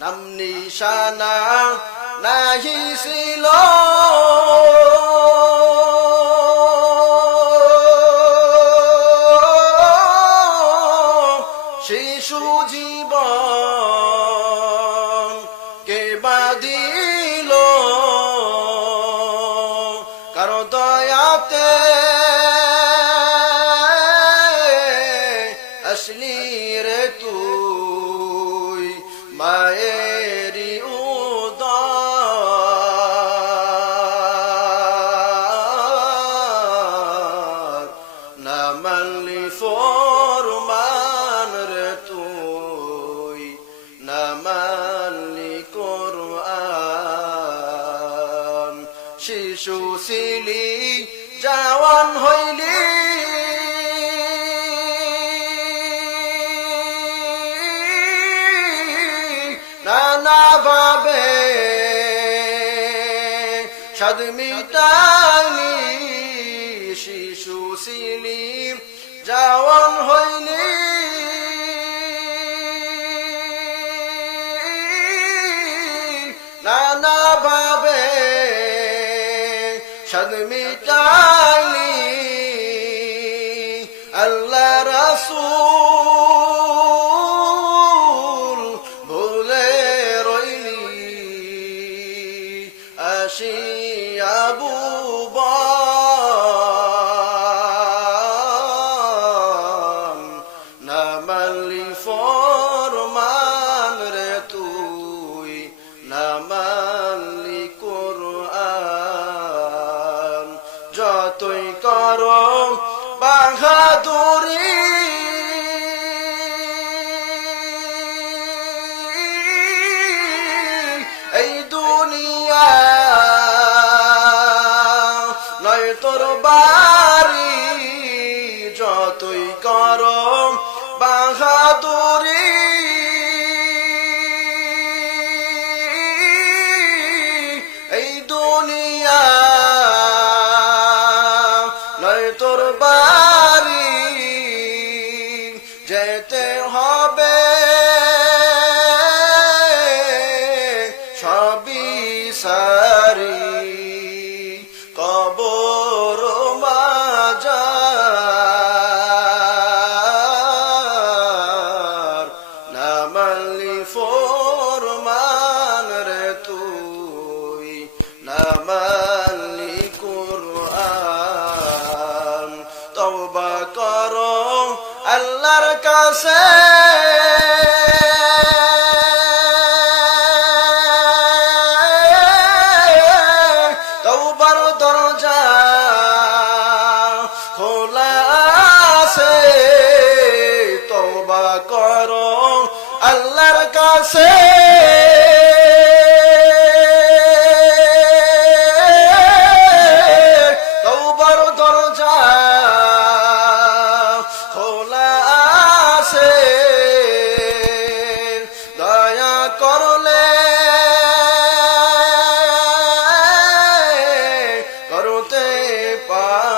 নাম নিশানা নাহি ছিল। না মানলি ফরমান রে তুই, না মানলি কোরআন। শিশু ছিলি, জওয়ান হইলি। নানা ভাবে সাদ জওয়ান হইলি নানা ভাবে সাদ মিটালি আল্লাহ রাসূল ভুলে রইলি আসি যতই করো বাহাদুরি। এই দুনিয়া নয় তোর বাড়ি যতই করো বাহাদুরি। বাড়ি যেতে হবে। সবই সারি কবর মাজার। নামালি ফরমান রে তুই নামালি তওবার দরজা খোলা আছে তওবা করো আল্লাহর কাছে। হতে পারে।